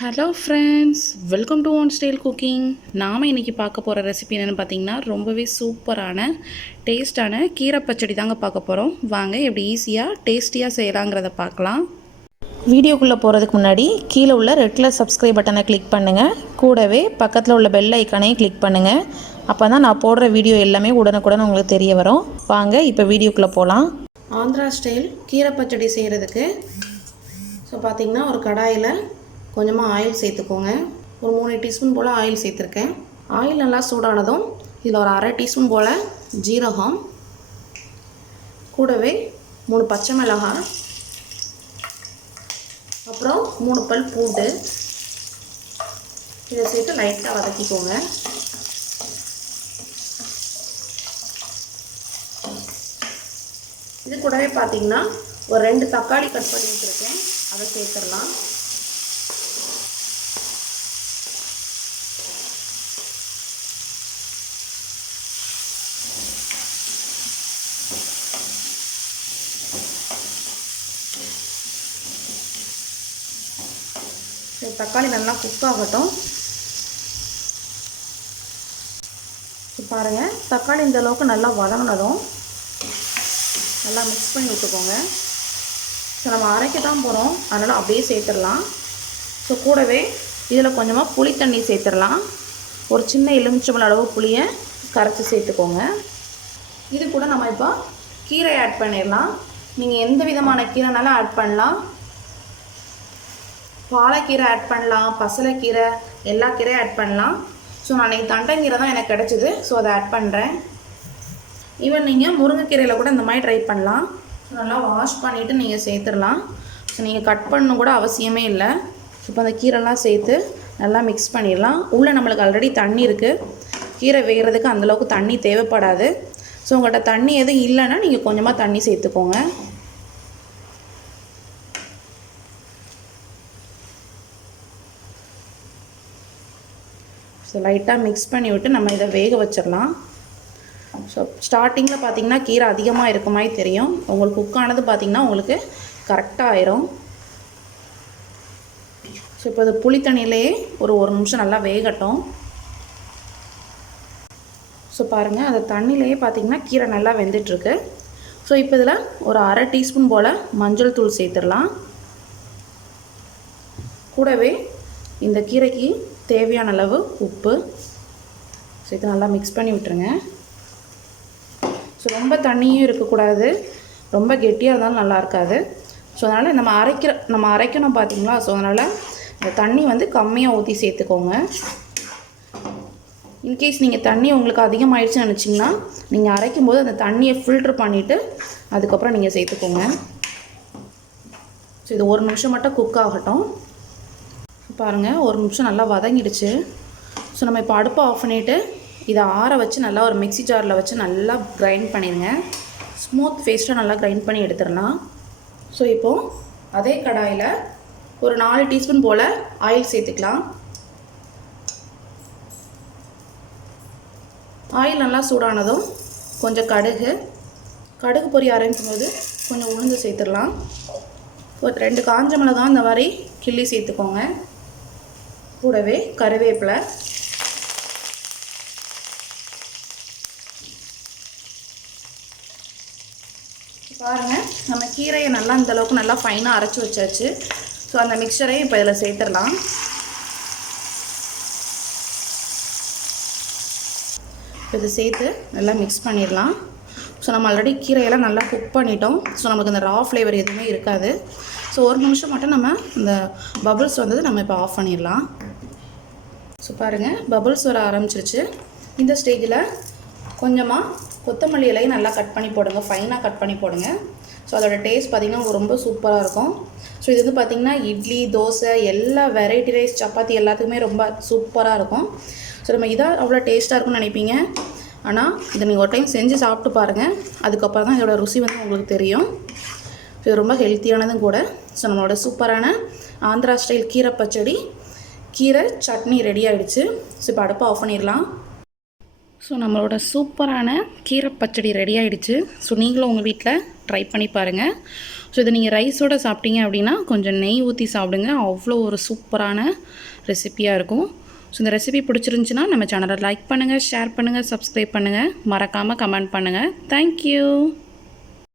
Hello friends, welcome to one style cooking. நாம் இன்றைக்கி பார்க்க போகிற ரெசிபி என்னென்னு பார்த்தீங்கன்னா ரொம்பவே சூப்பரான டேஸ்டான கீரை பச்சடி தாங்க பார்க்க போகிறோம். வாங்க எப்படி ஈஸியாக டேஸ்டியாக செய்யலாங்கிறத பார்க்கலாம். வீடியோக்குள்ளே போகிறதுக்கு முன்னாடி கீழே உள்ள ரெட் கலர் சப்ஸ்கிரைப் பட்டனை கிளிக் பண்ணுங்கள். கூடவே பக்கத்தில் உள்ள பெல் ஐக்கானையும் கிளிக் பண்ணுங்கள். அப்போ தான் நான் போடுற வீடியோ எல்லாமே உடனுக்குடன் உங்களுக்கு தெரிய வரும். வாங்க இப்போ வீடியோக்குள்ளே போகலாம். ஆந்திரா ஸ்டைல் கீரை பச்சடி செய்கிறதுக்கு பார்த்திங்கன்னா ஒரு கடாயில் கொஞ்சமாக ஆயில் சேர்த்துக்கோங்க. ஒரு 3 டீஸ்பூன் போல் ஆயில் சேர்த்துருக்கேன். ஆயில் நல்லா சூடானதும் இதில் ஒரு அரை டீஸ்பூன் போல் ஜீரகம், கூடவே 3 பச்சை மிளகாய், அப்புறம் 3 பல் பூண்டு இதை சேர்த்து லைட்டாக வதக்கிக்கோங்க. இது கூடவே பார்த்திங்கன்னா ஒரு 2 தக்காளி கட் பண்ணி வச்சுருக்கேன், அதை சேர்த்துடலாம். தக்காளி நல்லா குக் ஆகட்டும். பாருங்கள், தக்காளி இந்த அளவுக்கு நல்லா வதங்கினதும் நல்லா மிக்ஸ் பண்ணி விட்டுக்கோங்க. நம்ம அரைக்க தான் போகிறோம், அதனால் அப்படியே சேர்த்துடலாம். கூடவே இதில் கொஞ்சமாக புளி தண்ணி சேர்த்துடலாம். ஒரு சின்ன எலுமிச்சம்பழம் அளவு புளியை கரைச்சி சேர்த்துக்கோங்க. இது கூட நம்ம இப்போ கீரை ஆட் பண்ணிடலாம். நீங்கள் எந்த விதமான கீரைனாலும் ஆட் பண்ணலாம். பாலக்கீரை ஆட் பண்ணலாம், பசலைக்கீரை, எல்லா கீரையும் ஆட் பண்ணலாம். நான் அன்றைக்கி தண்டங்கீரை தான் எனக்கு கிடச்சிது, அதை ஆட் பண்ணுறேன். ஈவன் நீங்கள் முருங்கைக்கீரையில் கூட இந்த மாதிரி ட்ரை பண்ணலாம். நல்லா வாஷ் பண்ணிவிட்டு நீங்கள் சேர்த்துடலாம். நீங்கள் கட் பண்ணணும் கூட அவசியமே இல்லை. இப்போ அந்த கீரைலாம் சேர்த்து நல்லா மிக்ஸ் பண்ணிடலாம். உள்ளே நம்மளுக்கு ஆல்ரெடி தண்ணி இருக்குது, கீரை வேகிறதுக்கு அந்தளவுக்கு தண்ணி தேவைப்படாது. உங்கள்கிட்ட தண்ணி எதுவும் இல்லைன்னா நீங்கள் கொஞ்சமாக தண்ணி சேர்த்துக்கோங்க. லைட்டாக மிக்ஸ் பண்ணி விட்டு நம்ம இதை வேக வச்சிடலாம். ஸ்டார்டிங்கில் பார்த்திங்கன்னா கீரை அதிகமாக இருக்க மாதிரி தெரியும். உங்களுக்கு குக் ஆனது பார்த்திங்கன்னா உங்களுக்கு கரெக்டாக ஆயிரும். இப்போ அது புளி தண்ணியிலேயே ஒரு நிமிஷம் நல்லா வேகட்டும். பாருங்கள், அந்த தண்ணியிலேயே பார்த்திங்கன்னா கீரை நல்லா வெந்துட்டுருக்கு. இப்போ இதில் ஒரு அரை டீஸ்பூன் போல் மஞ்சள் தூள் சேர்த்துடலாம். கூடவே இந்த கீரைக்கு தேவையான அளவு உப்பு சேர்த்து நல்லா மிக்ஸ் பண்ணி விட்டுருங்க. ரொம்ப தண்ணியும் இருக்கக்கூடாது, ரொம்ப கெட்டியாக இருந்தாலும் நல்லா இருக்காது. அதனால் நம்ம அரைக்கணும் பார்த்திங்களா. அதனால் இந்த தண்ணி வந்து கம்மியாக ஊற்றி சேர்த்துக்கோங்க. இன்கேஸ் நீங்கள் தண்ணி உங்களுக்கு அதிகமாகிடுச்சுன்னு நினச்சிங்கன்னா நீங்கள் அரைக்கும் போது அந்த தண்ணியை ஃபில்ட்ரு பண்ணிவிட்டு அதுக்கப்புறம் நீங்கள் சேர்த்துக்கோங்க. இது ஒரு நிமிஷம் மட்டும் குக் ஆகட்டும். பாருங்கள், ஒரு நிமிஷம் நல்லா வதங்கிடுச்சு. நம்ம இப்போ அடுப்பை ஆஃப் பண்ணிவிட்டு இதை ஆற வச்சு நல்லா ஒரு மிக்ஸி ஜாரில் வச்சு நல்லா கிரைண்ட் பண்ணிடுங்க. ஸ்மூத் பேஸ்ட்டாக நல்லா கிரைண்ட் பண்ணி எடுத்துடலாம். இப்போது அதே கடாயில் ஒரு 4 டீஸ்பூன் போல் ஆயில் சேர்த்துக்கலாம். ஆயில் நல்லா சூடானதும் கொஞ்சம் கடுகு பொரிய ஆரம்பிக்கும் போது கொஞ்சம் உளுந்து சேர்த்துடலாம். ஒரு 2 காஞ்ச மிளகாய் இந்த மாதிரி கிள்ளி சேர்த்துக்கோங்க. கூடவே கருவேப்பிலை, பாருங்கள், நம்ம கீரையை நல்லா இந்தளவுக்கு நல்லா ஃபைனாக அரைச்சி வச்சாச்சு. அந்த மிக்சரையும் இப்போ இதில் சேர்த்துடலாம். இதை சேர்த்து நல்லா மிக்ஸ் பண்ணிடலாம். நம்ம ஆல்ரெடி கீரையெல்லாம் நல்லா குக் பண்ணிட்டோம். நமக்கு இந்த ரா ஃப்ளேவர் எதுவுமே இருக்காது. ஒரு நிமிஷம் மட்டும் நம்ம இந்த பபுள்ஸ் வந்தது நம்ம இப்போ ஆஃப் பண்ணிடலாம். பாருங்கள், பபுள்ஸ் வர ஆரம்பிச்சிருச்சு. இந்த ஸ்டேஜில் கொஞ்சமாக கொத்தமல்லி இலையை நல்லா கட் பண்ணி போடுங்க, ஃபைனாக கட் பண்ணி போடுங்க. அதோடய டேஸ்ட் பார்த்திங்கன்னா ரொம்ப சூப்பராக இருக்கும். இது வந்து பார்த்திங்கன்னா இட்லி, தோசை, எல்லா வெரைட்டி ரைஸ், சப்பாத்தி எல்லாத்துக்குமே ரொம்ப சூப்பராக இருக்கும். நம்ம இதாக அவ்வளோ டேஸ்ட்டாக இருக்கும்னு நினைப்பீங்க. ஆனால் இதை நீங்கள் ஒரு டைம் செஞ்சு சாப்பிட்டு பாருங்கள், அதுக்கப்புறம் தான் இதோட ருசி வந்து உங்களுக்கு தெரியும். இது ரொம்ப ஹெல்த்தியானதும் கூட. நம்மளோட சூப்பரான ஆந்திரா ஸ்டைல் கீரை பச்சடி, கீரை சட்னி ரெடி ஆகிடுச்சு. இப்போ அடுப்பை ஆஃப் பண்ணிடலாம். நம்மளோட சூப்பரான கீரை பச்சடி ரெடி ஆகிடுச்சு. நீங்களும் உங்கள் வீட்டில் ட்ரை பண்ணி பாருங்கள். ஸோ இதை நீங்கள் ரைஸோடு சாப்பிட்டீங்க அப்படின்னா கொஞ்சம் நெய் ஊற்றி சாப்பிடுங்க, அவ்வளோ ஒரு சூப்பரான ரெசிபியாக இருக்கும். ஸோ இந்த ரெசிபி பிடிச்சிருந்துச்சின்னா நம்ம சேனலை லைக் பண்ணுங்கள், ஷேர் பண்ணுங்கள், சப்ஸ்கிரைப் பண்ணுங்கள், மறக்காமல் கமெண்ட் பண்ணுங்கள். தேங்க்யூ.